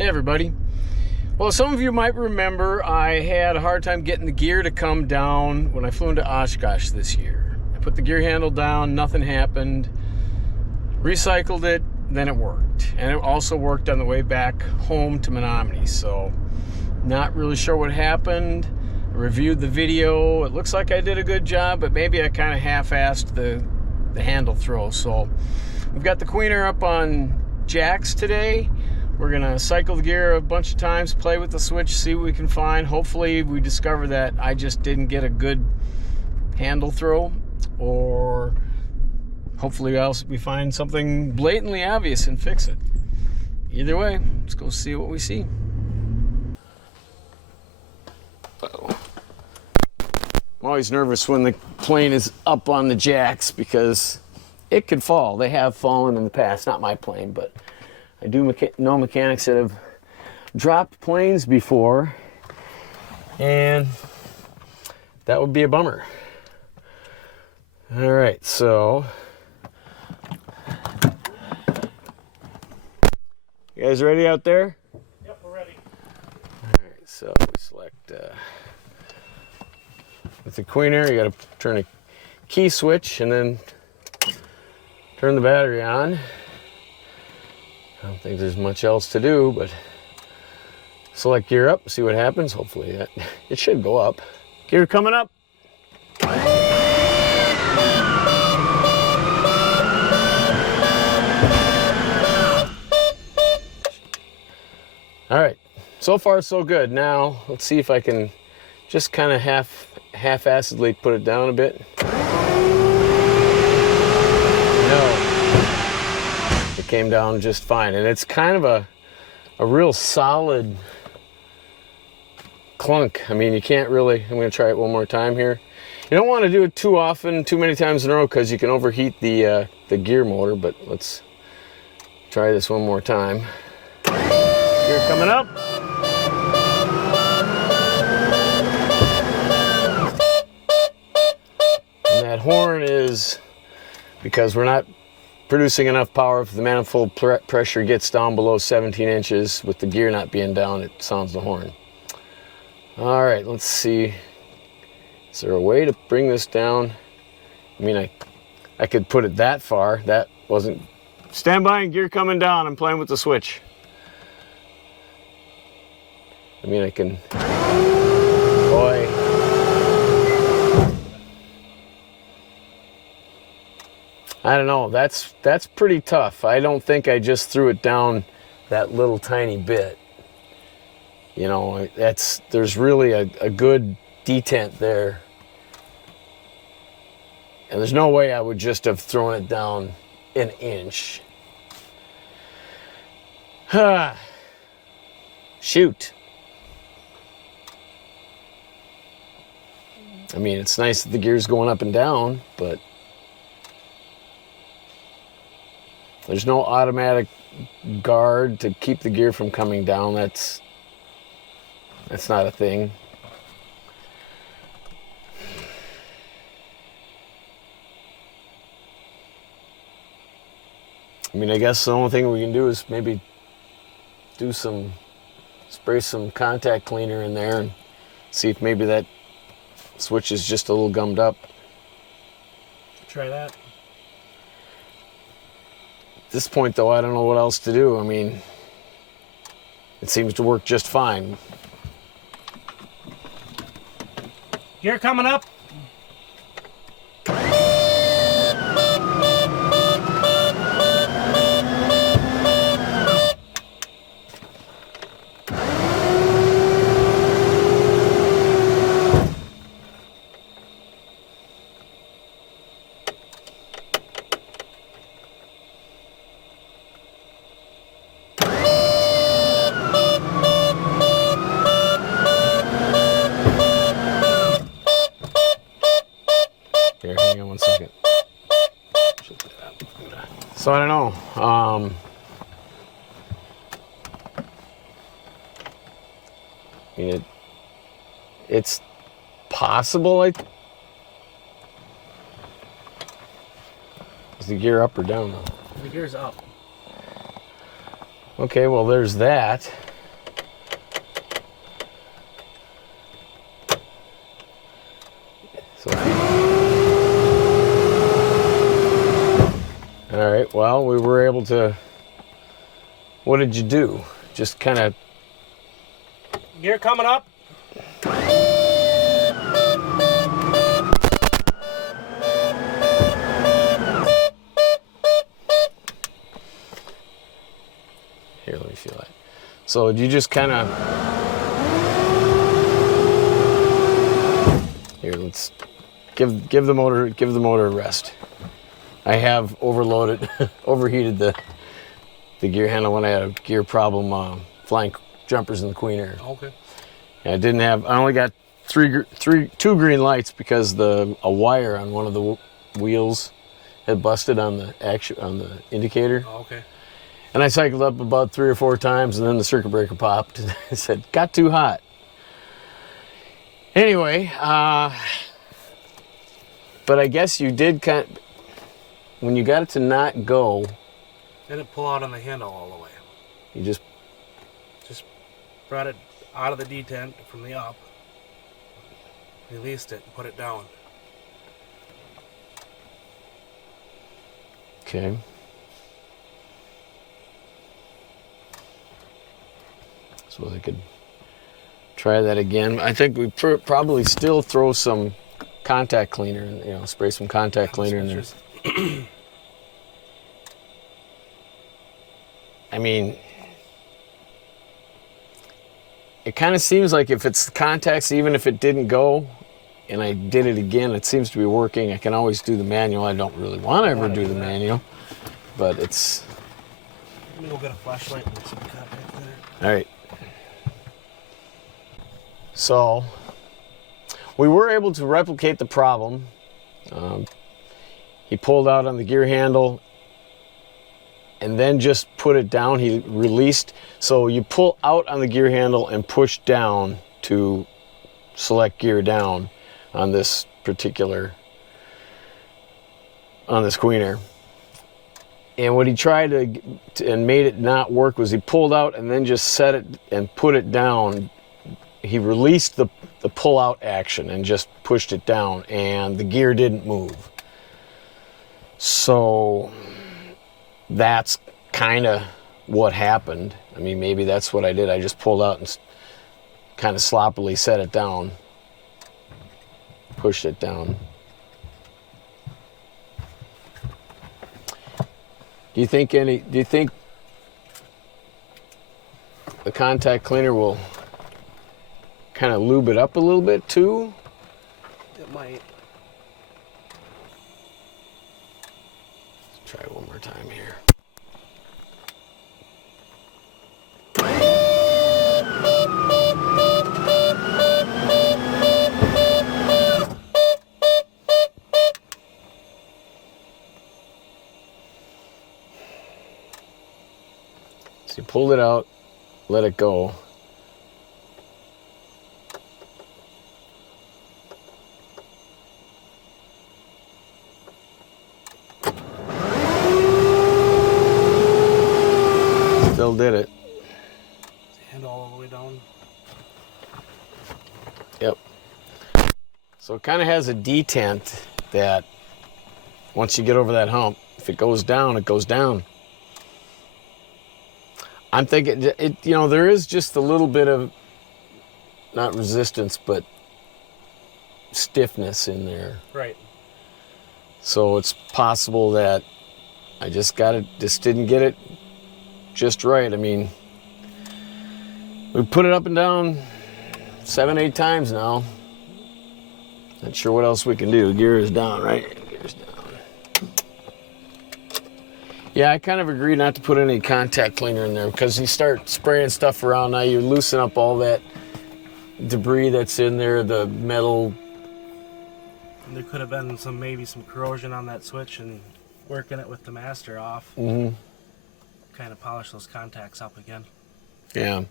Hey everybody. Well, some of you might remember I had a hard time getting the gear to come down when I flew into Oshkosh this year. I put the gear handle down, nothing happened. Recycled it, then it worked. And it also worked on the way back home to Menominee. So, not really sure what happened. I reviewed the video. It looks like I did a good job, but maybe I kind of half-assed the handle throw. So, we've got the queener up on jacks today. We're gonna cycle the gear a bunch of times, play with the switch, see what we can find. Hopefully we discover that I just didn't get a good handle throw, or hopefully we find something blatantly obvious and fix it. Either way, let's go see what we see. Uh-oh. I'm always nervous when the plane is up on the jacks because it could fall. They have fallen in the past, not my plane, but I do know mechanics that have dropped planes before, and that would be a bummer. All right, so you guys ready out there? Yep, we're ready. All right, so we select with the queener. You got to turn a key switch and then turn the battery on. I don't think there's much else to do, but select gear up, see what happens. Hopefully it should go up. Gear coming up. All right, so far so good. Now let's see if I can just kind of half-assedly put it down a bit. No. Came down just fine, and it's kind of a real solid clunk. I mean, you can't really. I'm going to try it one more time here. You don't want to do it too often, too many times in a row, because you can overheat the gear motor. But let's try this one more time. Gear coming up. And that horn is because we're not producing enough power. If the manifold pressure gets down below 17 inches, with the gear not being down, it sounds the horn. All right, let's see. Is there a way to bring this down? I mean, I could put it that far. That wasn't. Stand by and gear coming down. I'm playing with the switch. I mean, I can. Boy. I don't know, that's pretty tough. I don't think I just threw it down that little tiny bit. You know, there's really a good detent there. And there's no way I would just have thrown it down an inch. Shoot. I mean, it's nice that the gear's going up and down, but there's no automatic guard to keep the gear from coming down. That's not a thing. I mean, I guess the only thing we can do is maybe spray some contact cleaner in there and see if maybe that switch is just a little gummed up. Try that. At this point, though, I don't know what else to do. I mean, it seems to work just fine. Gear coming up. Here, hang on one second. So I don't know. I mean, it's possible. Is the gear up or down? The gear's up. Okay, well there's that. well, we were able to. What did you do? Just kind of. Gear coming up. Here, let me feel that. So you just kind of. Here, let's give the motor a rest. I have overheated the gear handle when I had a gear problem flying jumpers in the Queen Air. Okay. And I only got two green lights because a wire on one of the wheels had busted on the indicator. Okay. And I cycled up about 3 or 4 times, and then the circuit breaker popped. And I said, got too hot. Anyway, but I guess you did when you got it to not go. Didn't pull out on the handle all the way. You just brought it out of the detent from the up, released it, and put it down. Okay. So I could try that again. I think we probably still throw some contact cleaner, spray some contact cleaner in there. I mean, it kind of seems like if it's the contacts, even if it didn't go, and I did it again, it seems to be working. I can always do the manual. I don't really want to ever do the manual, but it's. Let me go get a flashlight and some contact cleaner. All right. So we were able to replicate the problem. He pulled out on the gear handle and then just put it down. He released. So you pull out on the gear handle and push down to select gear down on this particular, on this Queen Air. And what he tried and made it not work was he pulled out and then just set it and put it down. He released the pull-out action and just pushed it down, and the gear didn't move. So that's kind of what happened. I mean, maybe that's what I did. I just pulled out and kind of sloppily set it down, pushed it down. Do you think the contact cleaner will kind of lube it up a little bit too? It might. Let's try one more time here. So you pulled it out, let it go. Still did it. Hand all the way down. Yep. So it kind of has a detent that once you get over that hump, if it goes down, it goes down. I'm thinking there is just a little bit of, not resistance, but stiffness in there. Right. So it's possible that I just didn't get it just right. I mean, we put it up and down 7-8 times now. Not sure what else we can do. Gear is down, right? Gear's down. Yeah, I kind of agree not to put any contact cleaner in there because you start spraying stuff around now, you loosen up all that debris that's in there, the metal. And there could have been maybe some corrosion on that switch, and working it with the master off. Mm-hmm. Kind of polish those contacts up again. Yeah.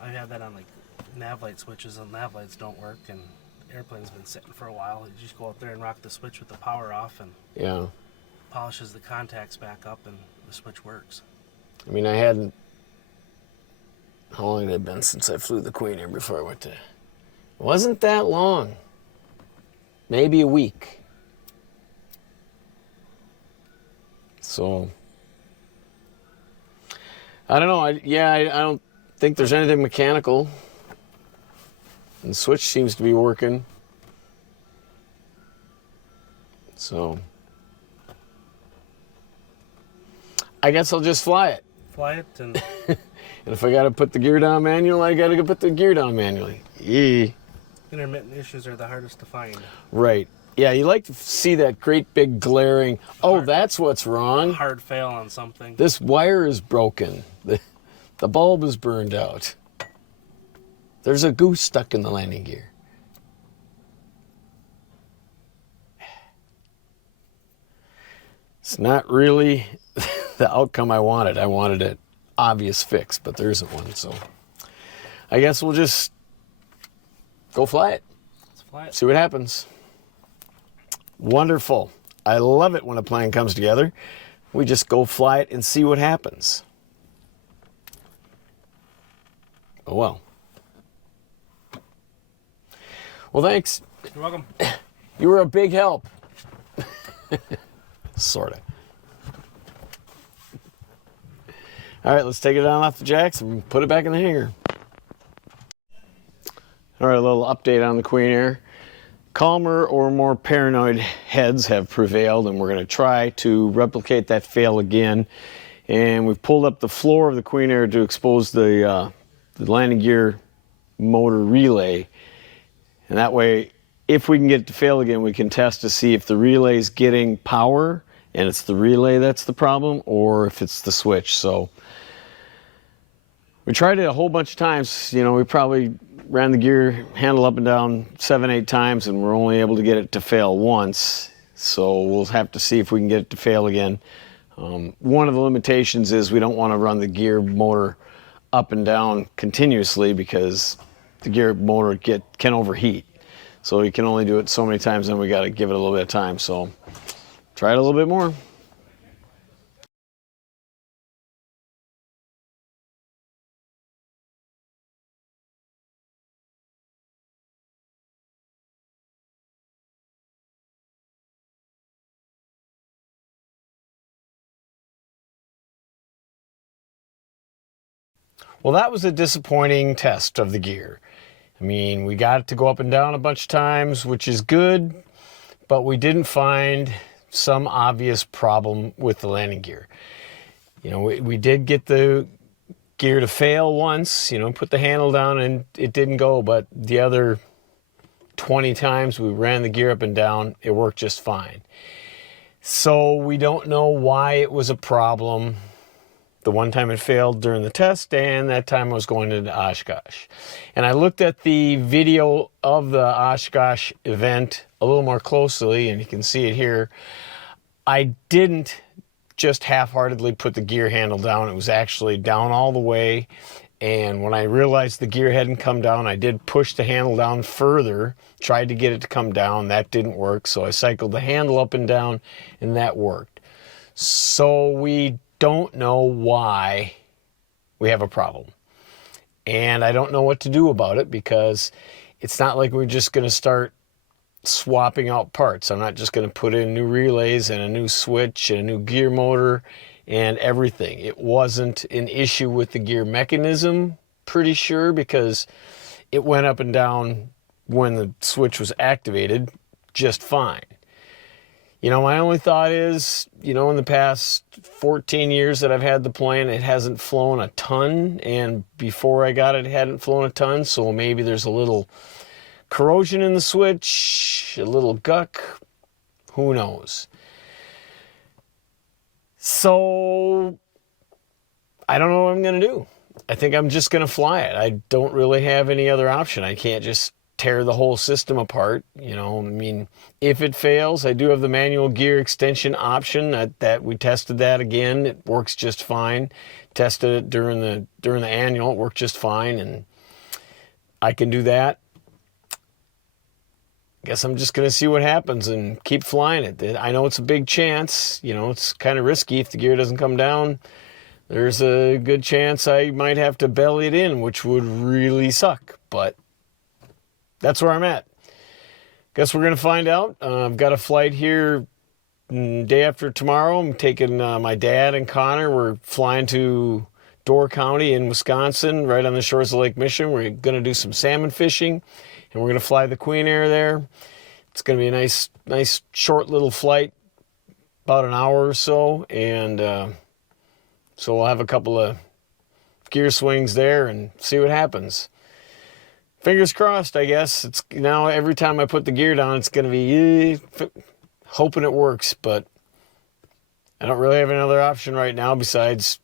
I had that on like nav light switches, and nav lights don't work, and the airplane's been sitting for a while. You just go up there and rock the switch with the power off, and yeah, polishes the contacts back up, and the switch works. I mean, how long had it been since I flew the Queen Air before I went to? It wasn't that long. Maybe a week. So, I don't know. I don't think there's anything mechanical. And the switch seems to be working. So, I guess I'll just fly it. Fly it and... And if I got to put the gear down manual, I got to put the gear down manually. Yeah. Intermittent issues are the hardest to find. Right. Yeah, you like to see that great big glaring, oh, that's what's wrong. Hard fail on something. This wire is broken. The bulb is burned out. There's a goose stuck in the landing gear. It's not really the outcome I wanted. I wanted an obvious fix, but there isn't one. So I guess we'll just go fly it. Let's fly it. See what happens. Wonderful. I love it when a plan comes together. We just go fly it and see what happens. Oh, well. Well, thanks. You're welcome. You were a big help. Sort of. All right, let's take it down off the jacks and put it back in the hangar. All right, a little update on the Queen Air. Calmer or more paranoid heads have prevailed, and we're going to try to replicate that fail again. And we've pulled up the floor of the Queen Air to expose the landing gear motor relay. And that way, if we can get it to fail again, we can test to see if the relay is getting power and it's the relay that's the problem, or if it's the switch. So we tried it a whole bunch of times. You know, we probably ran the gear handle up and down 7-8 times, and we're only able to get it to fail once. So we'll have to see if we can get it to fail again. One of the limitations is we don't want to run the gear motor up and down continuously because the gear motor can overheat. So you can only do it so many times, then we got to give it a little bit of time. So try it a little bit more. Well, that was a disappointing test of the gear. I mean, we got it to go up and down a bunch of times, which is good, but we didn't find some obvious problem with the landing gear. You know, we did get the gear to fail once, you know, put the handle down and it didn't go, but the other 20 times we ran the gear up and down, it worked just fine. So we don't know why it was a problem. The one time it failed during the test, and that time I was going into Oshkosh. And I looked at the video of the Oshkosh event a little more closely, and you can see it here. I didn't just half-heartedly put the gear handle down. It was actually down all the way. And when I realized the gear hadn't come down, I did push the handle down further, tried to get it to come down. That didn't work, so I cycled the handle up and down, and that worked. So we don't know why we have a problem. And I don't know what to do about it, because it's not like we're just going to start swapping out parts. I'm not just going to put in new relays and a new switch and a new gear motor and everything. It wasn't an issue with the gear mechanism, pretty sure, because it went up and down when the switch was activated just fine. You know, my only thought is, you know, in the past 14 years that I've had the plane, it hasn't flown a ton, and before I got it, it hadn't flown a ton, so maybe there's a little corrosion in the switch, a little guck, who knows. So I don't know what I'm going to do. I think I'm just going to fly it. I don't really have any other option. I can't just tear the whole system apart. You know, I mean, if it fails, I do have the manual gear extension option. That we tested that again. It works just fine. Tested it during the annual. It worked just fine, and I can do that. Guess I'm just going to see what happens and keep flying it. I know it's a big chance. You know, it's kind of risky. If the gear doesn't come down, there's a good chance I might have to belly it in, which would really suck. But that's where I'm at. Guess we're going to find out. I've got a flight here day after tomorrow, I'm taking my dad and Connor. We're flying to Door County in Wisconsin, right on the shores of Lake Michigan. We're going to do some salmon fishing, and we're going to fly the Queen Air there. It's going to be a nice short little flight, about an hour or so, and so we'll have a couple of gear swings there and see what happens. Fingers crossed, I guess. It's now every time I put the gear down, it's going to be hoping it works, but I don't really have another option right now besides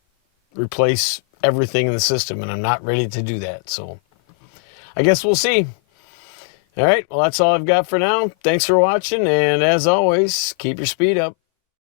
replace everything in the system, and I'm not ready to do that. So I guess we'll see. All right, well, that's all I've got for now. Thanks for watching, and as always, keep your speed up.